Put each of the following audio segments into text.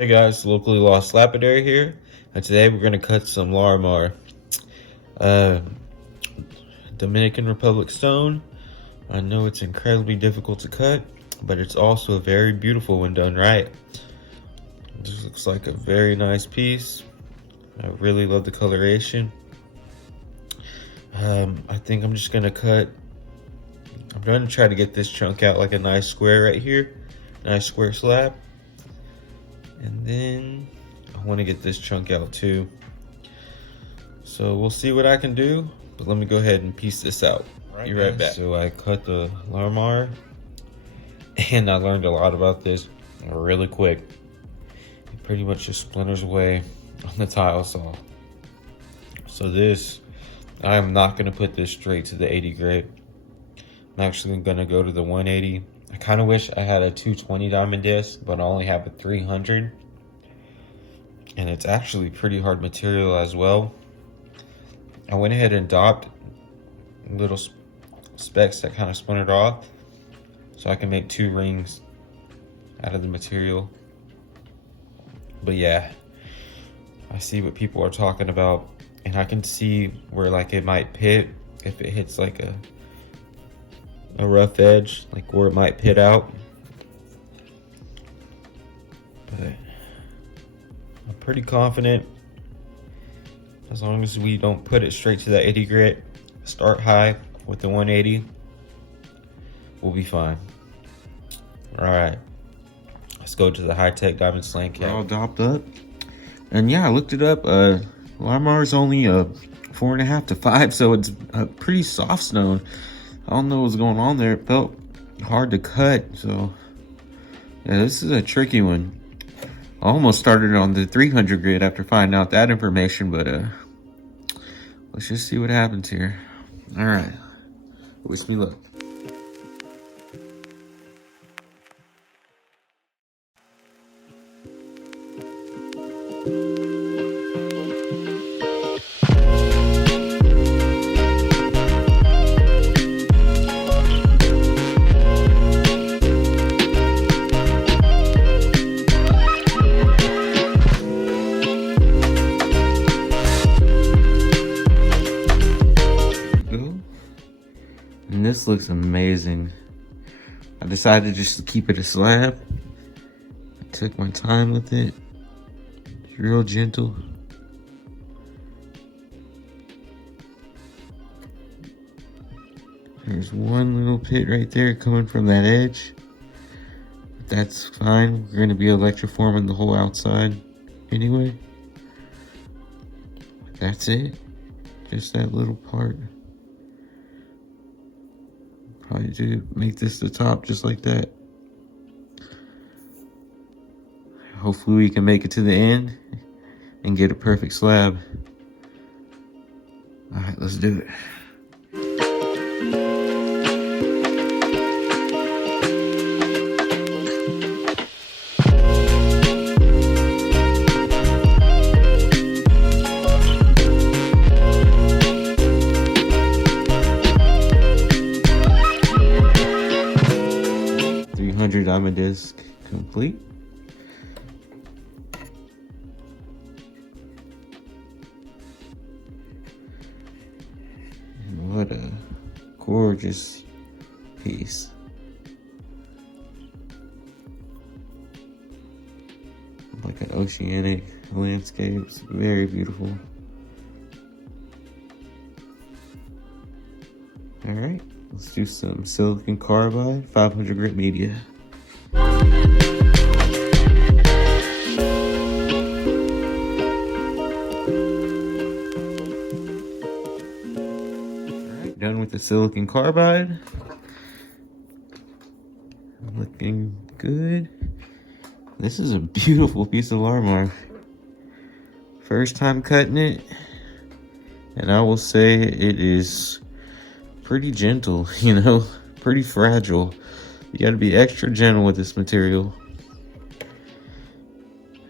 Hey guys, locally lost Lapidary here, and today we're going to cut some Larimar. Dominican Republic stone. I know it's incredibly difficult to cut, but it's also very beautiful when done right. This looks like a very nice piece. I really love the coloration. I think I'm just going to cut. I'm going to try to get this chunk out like a nice square right here. Nice square slab. And then I want to get this chunk out too. So we'll see what I can do, but let me go ahead and piece this out. Be right back. So I cut the Larimar, and I learned a lot about this really quick. It pretty much just splinters away on the tile saw. So this, I am not going to put this straight to the 80 grit. I'm actually going to go to the 180. I kind of wish I had a 220 diamond disc, but I only have a 300. And it's actually pretty hard material as well. I went ahead and dopped little specks that kind of splintered off, so I can make 2 rings out of the material. But yeah, I see what people are talking about, and I can see where like it might pit if it hits like a rough edge, like where it might pit out. But I'm pretty confident, as long as we don't put it straight to that 80 grit, start high with the 180, we'll be fine. All right, let's go to the Hitech Diamond Slant Cabber. We're all dopped up, and yeah, I looked it up. Larimar is only a 4.5 to 5, so it's a pretty soft stone. I don't know what's going on there. It felt hard to cut, so yeah, this is a tricky one. I almost started on the 300 grit after finding out that information, but let's just see what happens here. All right, wish me luck. And this looks amazing. I decided just to keep it a slab. I took my time with it. It's real gentle. There's one little pit right there coming from that edge. But that's fine. We're gonna be electroforming the whole outside anyway. That's it. Just that little part. Probably do make this the top just like that. Hopefully we can make it to the end and get a perfect slab. All right, let's do it. Diamond disc complete. And what a gorgeous piece. Like an oceanic landscape. It's very beautiful. All right, let's do some silicon carbide 500 grit media. Done with the silicon carbide. Looking good. This is a beautiful piece of Larimar. First time cutting it, and I will say it is pretty gentle, you know, pretty fragile. You got to be extra gentle with this material.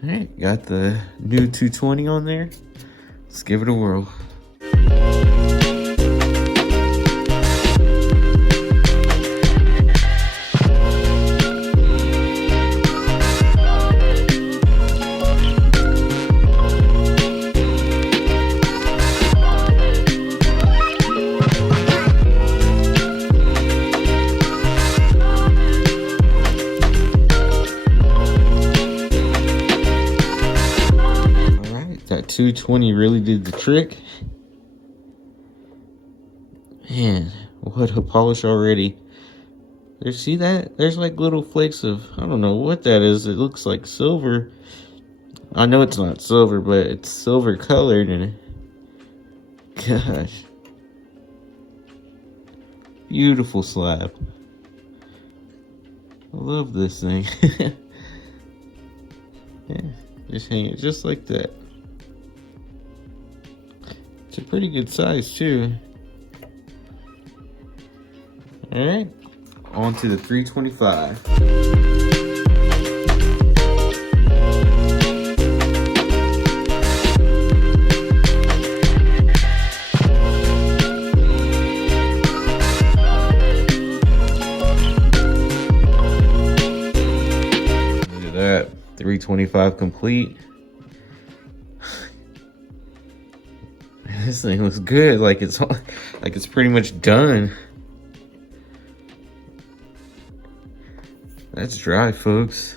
All right, got the new 220 on there. Let's give it a whirl. 220 really did the trick. Man, what a polish already. See that? There's like little flakes of, I don't know what that is. It looks like silver. I know it's not silver, but it's silver colored, and gosh. Beautiful slab. I love this thing. Yeah, just hang it just like that. It's a pretty good size too. Alright, on to the 325. Look at that, 325 complete. This thing looks good, like it's pretty much done. That's dry, folks.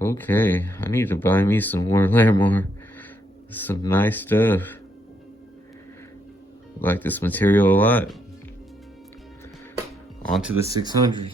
Okay, I need to buy me some more Larimar. Some nice stuff. I like this material a lot. On to the 600.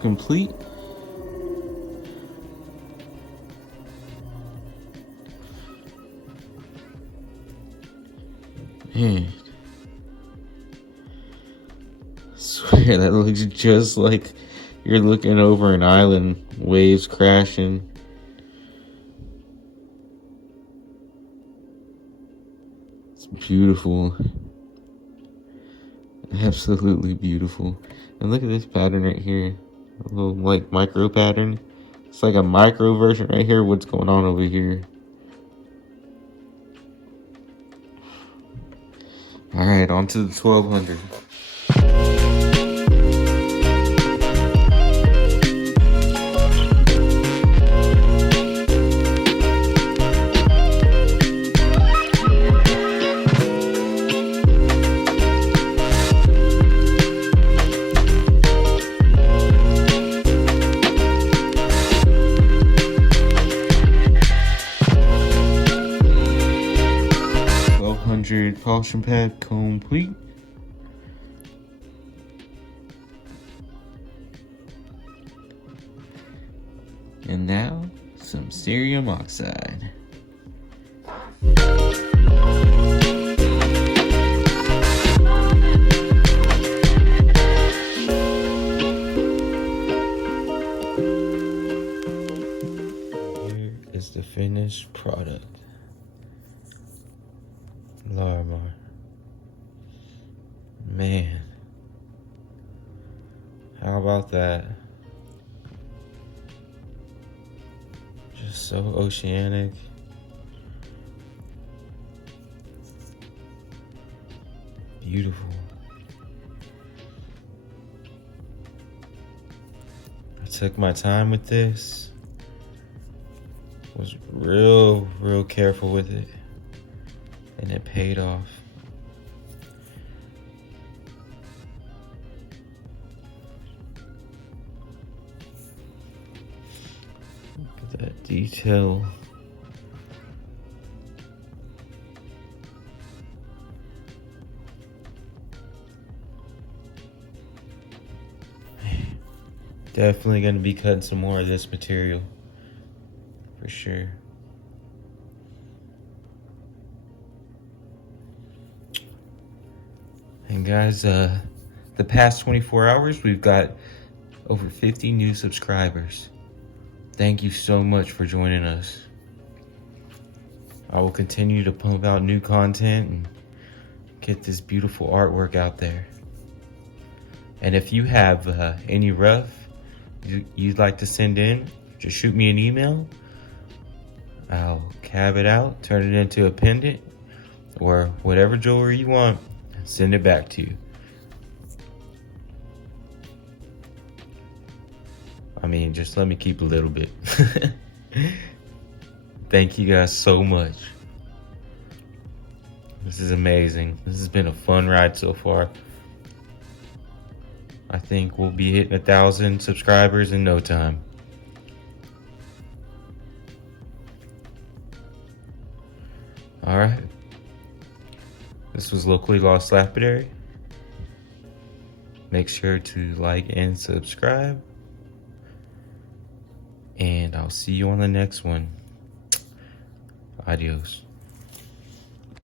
Complete. Man, I swear that looks just like you're looking over an island, waves crashing. It's beautiful. Absolutely beautiful. And look at this pattern right here. A little like micro pattern. It's like a micro version right here. What's going on over here? Alright, on to the 1200. Polishing pad complete. And now some cerium oxide. Here is the finished product. Larimar. Man. How about that? Just so oceanic. Beautiful. I took my time with this. Was real careful with it. And it paid off. Look at that detail. Definitely going to be cutting some more of this material. For sure. And guys, the past 24 hours, we've got over 50 new subscribers. Thank you so much for joining us. I will continue to pump out new content and get this beautiful artwork out there. And if you have any rough you'd like to send in, just shoot me an email I'll cab it out, turn it into a pendant, or whatever jewelry you want, send it back to you. I mean, just let me keep a little bit. Thank you guys so much. This is amazing. This has been a fun ride so far. I think we'll be hitting 1,000 subscribers in no time. Alright. This was Locally Lost Lapidary. Make sure to like and subscribe. And I'll see you on the next one. Adios.